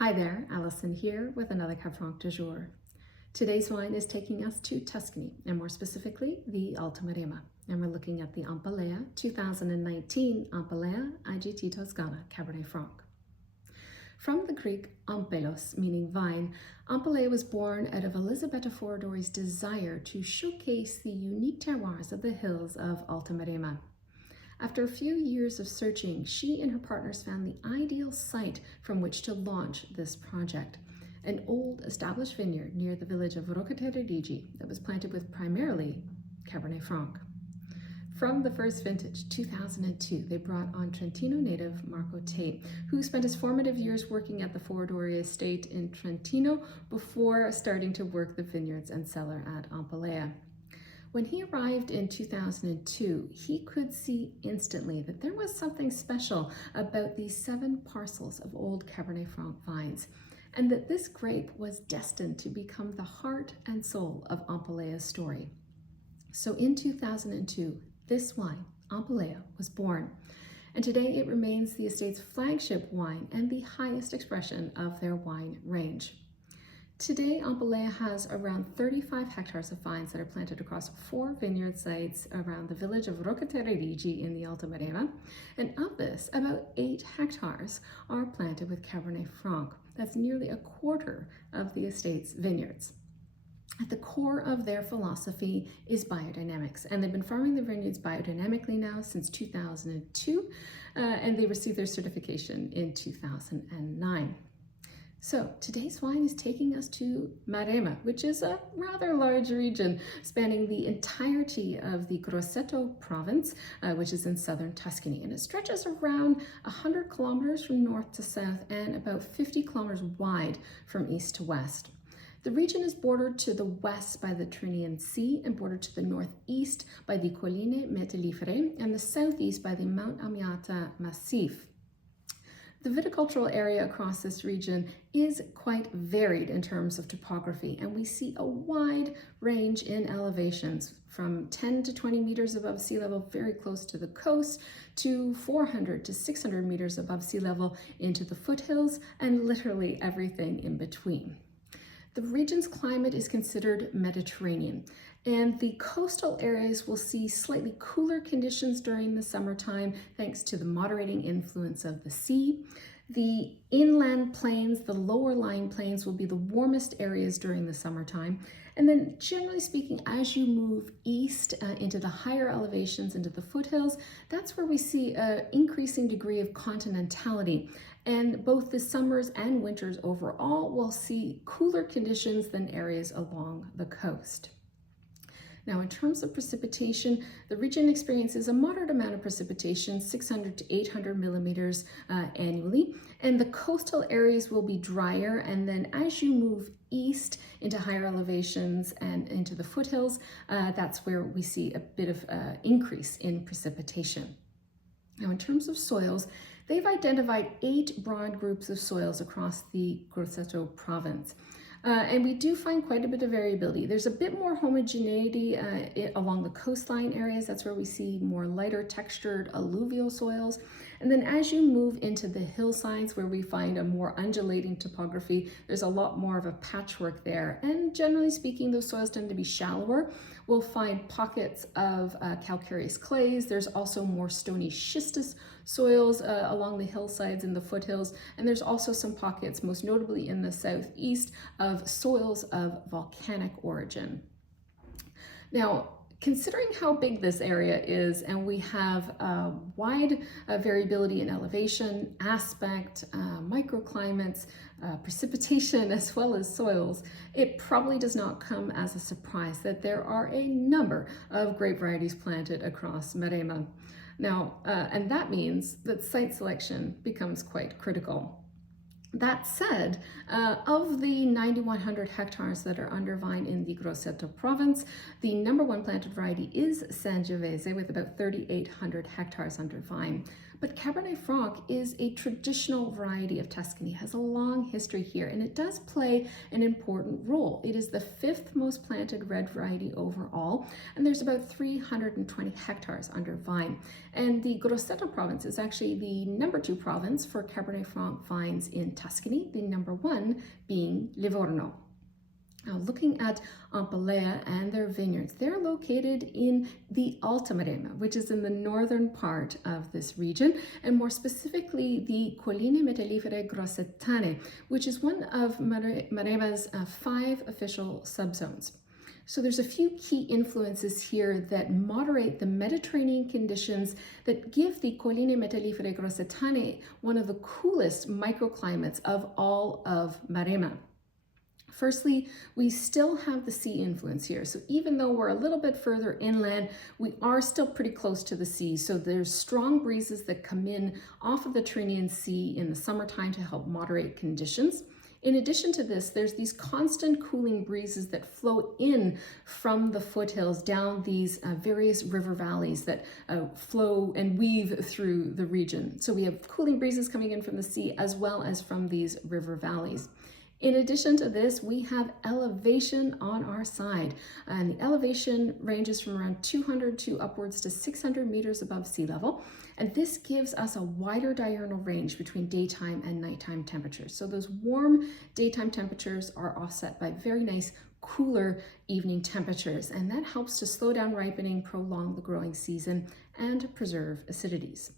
Hi there, Alison here with another Cab Franc du jour. Today's wine is taking us to Tuscany, and more specifically, the Alta Maremma. And we're looking at the Ampeleia 2019 Ampeleia IGT Toscana Cabernet Franc. From the Greek ampelos, meaning vine, Ampeleia was born out of Elisabetta Foradori's desire to showcase the unique terroirs of the hills of Alta Maremma. After a few years of searching, she and her partners found the ideal site from which to launch this project, an old established vineyard near the village of Roccatederighi that was planted with primarily Cabernet Franc. From the first vintage, 2002, they brought on Trentino-native Marco Tait, who spent his formative years working at the Foradori estate in Trentino before starting to work the vineyards and cellar at Ampeleia. When he arrived in 2002, he could see instantly that there was something special about these 7 parcels of old Cabernet Franc vines, and that this grape was destined to become the heart and soul of Ampeleia's story. So in 2002, this wine, Ampeleia, was born, and today it remains the estate's flagship wine and the highest expression of their wine range. Today, Ampeleia has around 35 hectares of vines that are planted across 4 vineyard sites around the village of Roccatederighi in the Alta Maremma, and of this, about 8 hectares are planted with Cabernet Franc. That's nearly a quarter of the estate's vineyards. At the core of their philosophy is biodynamics, and they've been farming the vineyards biodynamically now since 2002, and they received their certification in 2009. So today's wine is taking us to Maremma, which is a rather large region spanning the entirety of the Grosseto province, which is in southern Tuscany. And it stretches around 100 kilometers from north to south and about 50 kilometers wide from east to west. The region is bordered to the west by the Tyrrhenian Sea and bordered to the northeast by the Colline Metallifere and the southeast by the Mount Amiata Massif. The viticultural area across this region is quite varied in terms of topography, and we see a wide range in elevations from 10 to 20 meters above sea level, very close to the coast, to 400 to 600 meters above sea level into the foothills, and literally everything in between. The region's climate is considered Mediterranean, and the coastal areas will see slightly cooler conditions during the summertime thanks to the moderating influence of the sea. The inland plains, the lower lying plains, will be the warmest areas during the summertime. And then generally speaking, as you move east into the higher elevations, into the foothills, that's where we see an increasing degree of continentality. And both the summers and winters overall will see cooler conditions than areas along the coast. Now, in terms of precipitation, the region experiences a moderate amount of precipitation, 600 to 800 millimeters annually, and the coastal areas will be drier. And then as you move east into higher elevations and into the foothills, that's where we see a bit of increase in precipitation. Now, in terms of soils, they've identified 8 broad groups of soils across the Grosseto province. And we do find quite a bit of variability. There's a bit more homogeneity along the coastline areas. That's where we see more lighter textured alluvial soils. And then as you move into the hillsides where we find a more undulating topography, there's a lot more of a patchwork there. And generally speaking, those soils tend to be shallower. We'll find pockets of calcareous clays. There's also more stony schistous soils along the hillsides and the foothills. And there's also some pockets, most notably in the southeast, of soils of volcanic origin. Now, considering how big this area is, and we have wide variability in elevation, aspect, microclimates, precipitation, as well as soils, it probably does not come as a surprise that there are a number of grape varieties planted across Maremma. Now, and that means that site selection becomes quite critical. That said, of the 9,100 hectares that are under vine in the Grosseto province, the number 1 planted variety is Sangiovese with about 3,800 hectares under vine. But Cabernet Franc is a traditional variety of Tuscany, has a long history here, and it does play an important role. It is the 5th most planted red variety overall, and there's about 320 hectares under vine. And the Grosseto province is actually the number 2 province for Cabernet Franc vines in Tuscany, the number 1 being Livorno. Now, looking at Ampeleia and their vineyards, they're located in the Alta Maremma, which is in the northern part of this region, and more specifically the Colline Metallifere Grossetane, which is one of Maremma's 5 official subzones. So there's a few key influences here that moderate the Mediterranean conditions that give the Colline Metallifere Grossetane one of the coolest microclimates of all of Maremma. Firstly, we still have the sea influence here. So even though we're a little bit further inland, we are still pretty close to the sea. So there's strong breezes that come in off of the Tyrrhenian Sea in the summertime to help moderate conditions. In addition to this, there's these constant cooling breezes that flow in from the foothills down these various river valleys that flow and weave through the region. So we have cooling breezes coming in from the sea as well as from these river valleys. In addition to this, we have elevation on our side, and the elevation ranges from around 200 to upwards to 600 meters above sea level, and this gives us a wider diurnal range between daytime and nighttime temperatures. So those warm daytime temperatures are offset by very nice cooler evening temperatures, and that helps to slow down ripening, prolong the growing season, and preserve acidities.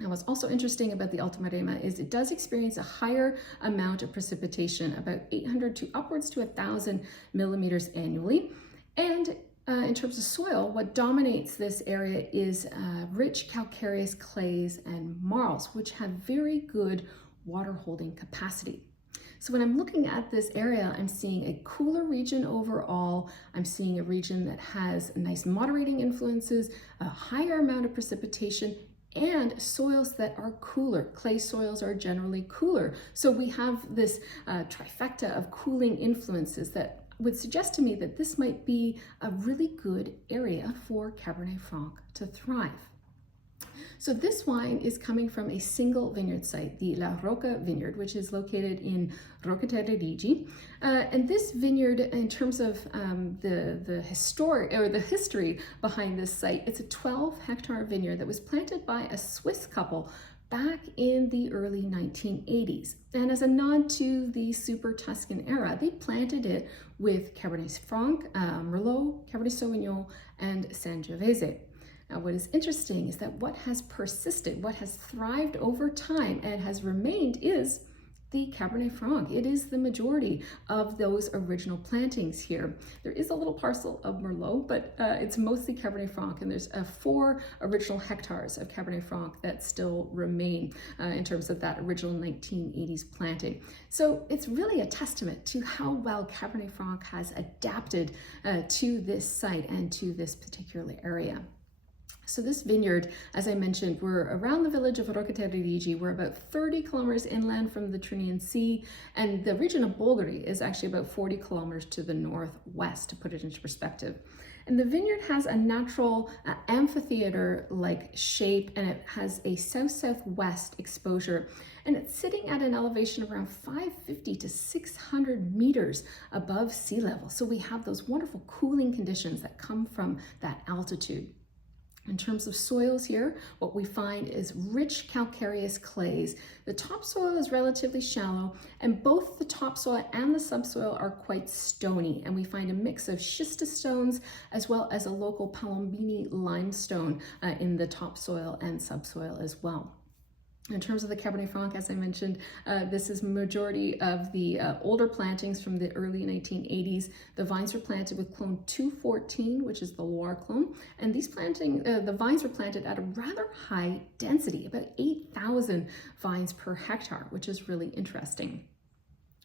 Now, what's also interesting about the Alta Maremma is it does experience a higher amount of precipitation, about 800 to upwards to 1,000 millimeters annually. And in terms of soil, what dominates this area is rich calcareous clays and marls, which have very good water holding capacity. So when I'm looking at this area, I'm seeing a cooler region overall. I'm seeing a region that has nice moderating influences, a higher amount of precipitation, and soils that are cooler. Clay soils are generally cooler. So we have this trifecta of cooling influences that would suggest to me that this might be a really good area for Cabernet Franc to thrive. So this wine is coming from a single vineyard site, the La Rocca vineyard, which is located in Roccatederighi. And this vineyard, in terms of the history behind this site, it's a 12-hectare vineyard that was planted by a Swiss couple back in the early 1980s. And as a nod to the Super Tuscan era, they planted it with Cabernet Franc, Merlot, Cabernet Sauvignon, and Sangiovese. Now, what is interesting is that what has persisted, what has thrived over time and has remained is the Cabernet Franc. It is the majority of those original plantings here. There is a little parcel of Merlot, but it's mostly Cabernet Franc, and there's 4 original hectares of Cabernet Franc that still remain in terms of that original 1980s planting. So it's really a testament to how well Cabernet Franc has adapted to this site and to this particular area. So this vineyard, as I mentioned, we're around the village of Roccatederighi. We're about 30 kilometers inland from the Tyrrhenian Sea, and the region of Bolgheri is actually about 40 kilometers to the northwest, to put it into perspective. And the vineyard has a natural amphitheater-like shape, and it has a south-southwest exposure. And it's sitting at an elevation of around 550 to 600 meters above sea level. So we have those wonderful cooling conditions that come from that altitude. In terms of soils here, what we find is rich calcareous clays. The topsoil is relatively shallow, and both the topsoil and the subsoil are quite stony. And we find a mix of schistostones as well as a local Palombini limestone in the topsoil and subsoil as well. In terms of the Cabernet Franc, as I mentioned, this is majority of the older plantings from the early 1980s. The vines were planted with clone 214, which is the Loire clone. And these the vines were planted at a rather high density, about 8,000 vines per hectare, which is really interesting.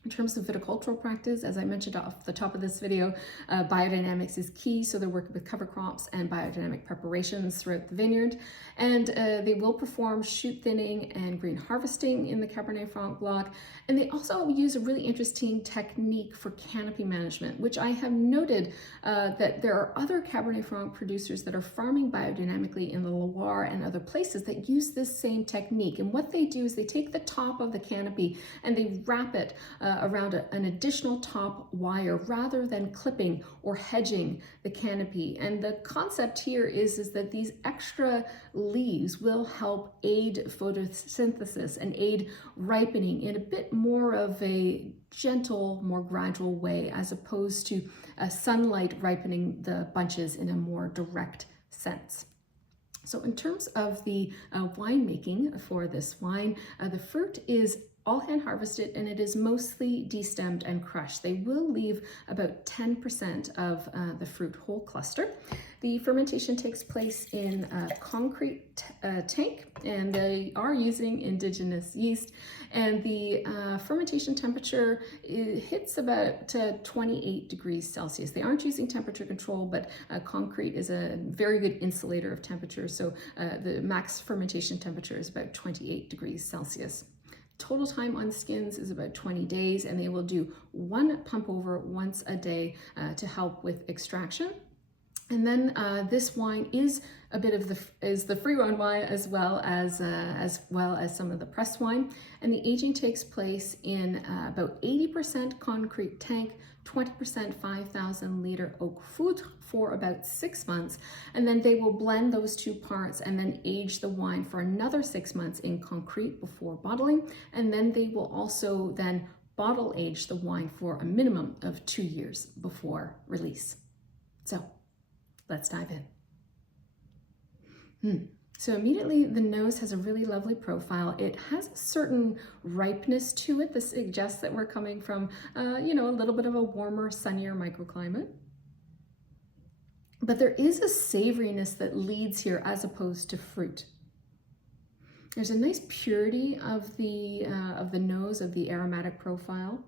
In terms of viticultural practice, as I mentioned off the top of this video, biodynamics is key. So they're working with cover crops and biodynamic preparations throughout the vineyard. And they will perform shoot thinning and green harvesting in the Cabernet Franc block. And they also use a really interesting technique for canopy management, which I have noted that there are other Cabernet Franc producers that are farming biodynamically in the Loire and other places that use this same technique. And what they do is they take the top of the canopy and they wrap it around an additional top wire rather than clipping or hedging the canopy. And the concept here is that these extra leaves will help aid photosynthesis and aid ripening in a bit more of a gentle, more gradual way, as opposed to sunlight ripening the bunches in a more direct sense. So in terms of the winemaking for this wine, the fruit is all hand harvested and it is mostly destemmed and crushed. They will leave about 10% of the fruit whole cluster. The fermentation takes place in a concrete tank, and they are using indigenous yeast, and the fermentation temperature hits about 28 degrees Celsius. They aren't using temperature control, but concrete is a very good insulator of temperature, so the max fermentation temperature is about 28 degrees Celsius. Total time on skins is about 20 days, and they will do one pump over once a day to help with extraction. And then this wine is a bit of the free run wine as well as some of the pressed wine. And the aging takes place in about 80% concrete tank, 20% 5,000 liter oak foudre for about 6 months. And then they will blend those two parts and then age the wine for another 6 months in concrete before bottling. And then they will also then bottle age the wine for a minimum of 2 years before release. So let's dive in. So immediately the nose has a really lovely profile. It has a certain ripeness to it. This suggests that we're coming from, a little bit of a warmer, sunnier microclimate. But there is a savoriness that leads here as opposed to fruit. There's a nice purity of the nose, of the aromatic profile.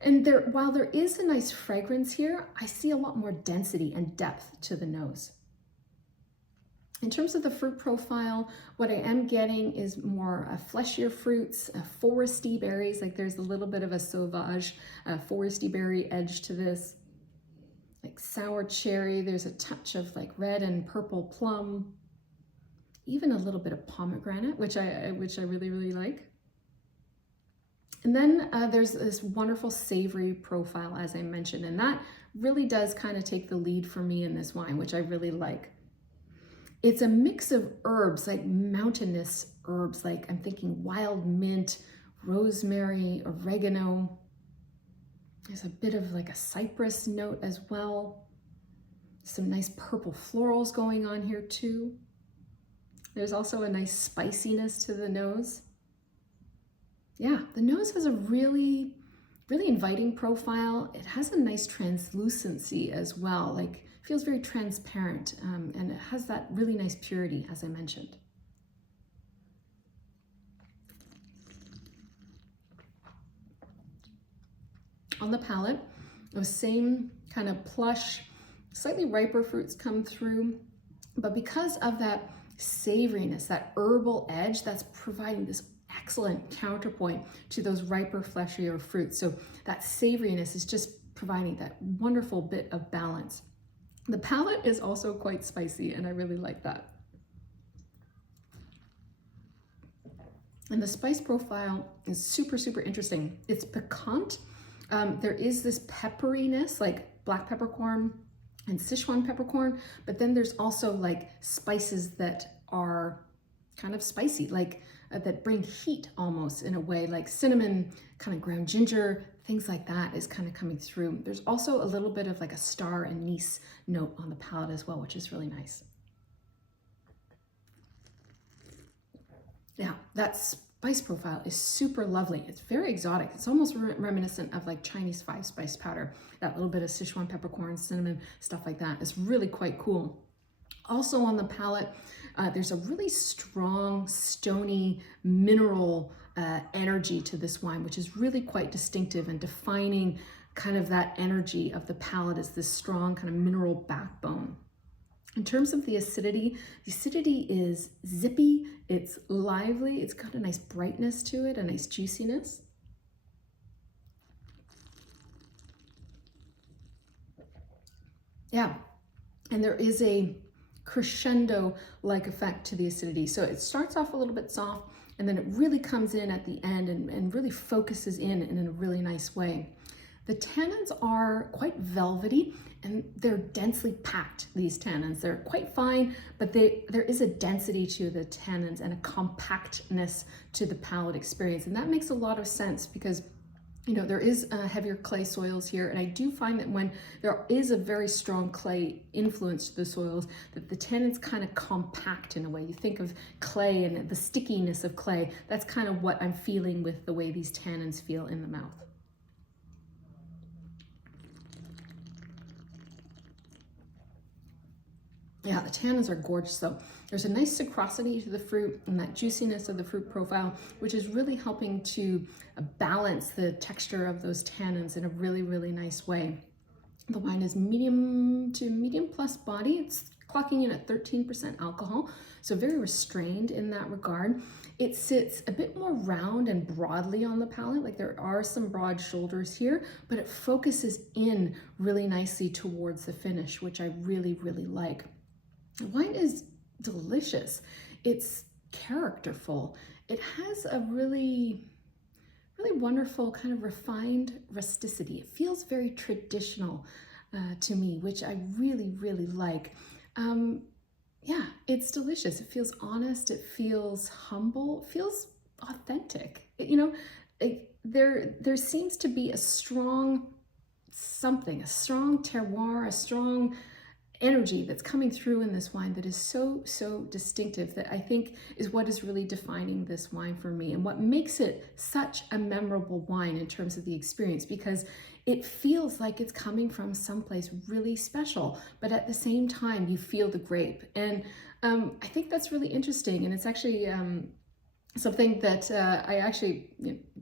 And while there is a nice fragrance here, I see a lot more density and depth to the nose. In terms of the fruit profile, what I am getting is more fleshier fruits, foresty berries, like there's a little bit of a sauvage, foresty berry edge to this. Like sour cherry, there's a touch of like red and purple plum, even a little bit of pomegranate, which I really, really like. And then there's this wonderful savory profile, as I mentioned, and that really does kind of take the lead for me in this wine, which I really like. It's a mix of herbs, like mountainous herbs, like I'm thinking wild mint, rosemary, oregano. There's a bit of like a cypress note as well. Some nice purple florals going on here too. There's also a nice spiciness to the nose. Yeah, the nose has a really, really inviting profile. It has a nice translucency as well, like feels very transparent, and it has that really nice purity, as I mentioned. On the palate, those same kind of plush, slightly riper fruits come through, but because of that savoriness, that herbal edge, that's providing this excellent counterpoint to those riper, fleshier fruits. So that savoriness is just providing that wonderful bit of balance. The palate is also quite spicy, and I really like that. And the spice profile is super, super interesting. It's piquant. There is this pepperiness, like black peppercorn and Sichuan peppercorn, but then there's also like spices that are kind of spicy, like that bring heat almost in a way, like cinnamon, kind of ground ginger, things like that is kind of coming through. There's also a little bit of like a star anise note on the palate as well, which is really nice. Yeah, that spice profile is super lovely. It's very exotic. It's almost reminiscent of like Chinese 5-spice powder. That little bit of Sichuan peppercorn, cinnamon, stuff like that. It's really quite cool. Also on the palate, there's a really strong, stony, mineral energy to this wine, which is really quite distinctive and defining kind of that energy of the palate is this strong kind of mineral backbone. In terms of the acidity is zippy, it's lively, it's got a nice brightness to it, a nice juiciness. Yeah, and there is a crescendo-like effect to the acidity. So it starts off a little bit soft, and then it really comes in at the end and really focuses in a really nice way. The tannins are quite velvety, and they're densely packed, these tannins. They're quite fine, but there is a density to the tannins and a compactness to the palate experience. And that makes a lot of sense because there is heavier clay soils here, and I do find that when there is a very strong clay influence to the soils, that the tannins kind of compact in a way. You think of clay and the stickiness of clay, that's kind of what I'm feeling with the way these tannins feel in the mouth. Yeah, the tannins are gorgeous though. There's a nice sucrosity to the fruit and that juiciness of the fruit profile, which is really helping to balance the texture of those tannins in a really, really nice way. The wine is medium to medium plus body. It's clocking in at 13% alcohol, so very restrained in that regard. It sits a bit more round and broadly on the palate, like there are some broad shoulders here, but it focuses in really nicely towards the finish, which I really, really like. The wine is delicious. It's characterful. It has a really, really wonderful kind of refined rusticity. It feels very traditional to me, which I really, really like. Yeah, it's delicious. It feels honest. It feels humble. It feels authentic. There seems to be a strong something, a strong terroir, a strong energy that's coming through in this wine that is so, so distinctive, that I think is what is really defining this wine for me and what makes it such a memorable wine in terms of the experience, because it feels like it's coming from someplace really special, but at the same time you feel the grape. And I think that's really interesting, and it's actually something that I actually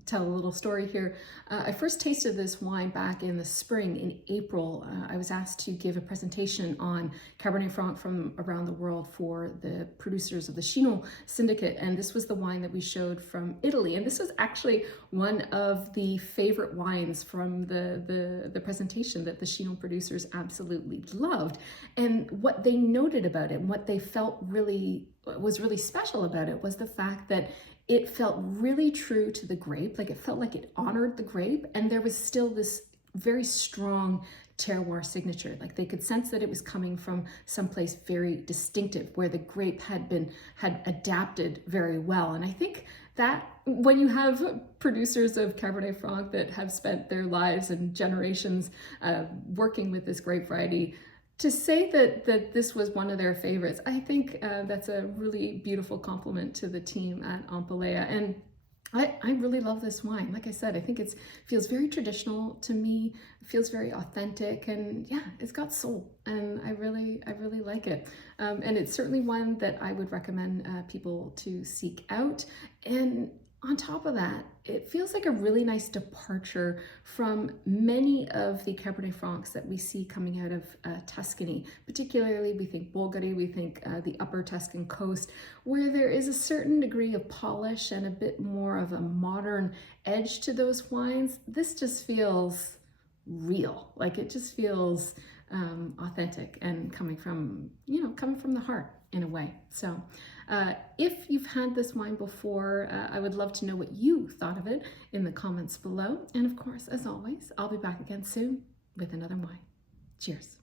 tell a little story here. I first tasted this wine back in the spring in April. I was asked to give a presentation on Cabernet Franc from around the world for the producers of the Chinon Syndicate, and this was the wine that we showed from Italy. And this was actually one of the favorite wines from the presentation that the Chinon producers absolutely loved. And what they noted about it, and what they felt was really special about it, was the fact that it felt really true to the grape. Like, it felt like it honored the grape, and there was still this very strong terroir signature. Like, they could sense that it was coming from someplace very distinctive, where the grape had adapted very well. And I think that when you have producers of Cabernet Franc that have spent their lives and generations working with this grape variety, to say that this was one of their favorites, I think that's a really beautiful compliment to the team at Ampeleia. And I really love this wine. Like I said, I think it feels very traditional to me. It feels very authentic, and yeah, it's got soul, and I really like it. And it's certainly one that I would recommend people to seek out. And on top of that, it feels like a really nice departure from many of the Cabernet Francs that we see coming out of Tuscany. Particularly, we think Bolgheri, we think the upper Tuscan coast, where there is a certain degree of polish and a bit more of a modern edge to those wines. This just feels real. Like, it just feels authentic and coming from the heart in a way. So if you've had this wine before, I would love to know what you thought of it in the comments below. And of course, as always, I'll be back again soon with another wine. Cheers.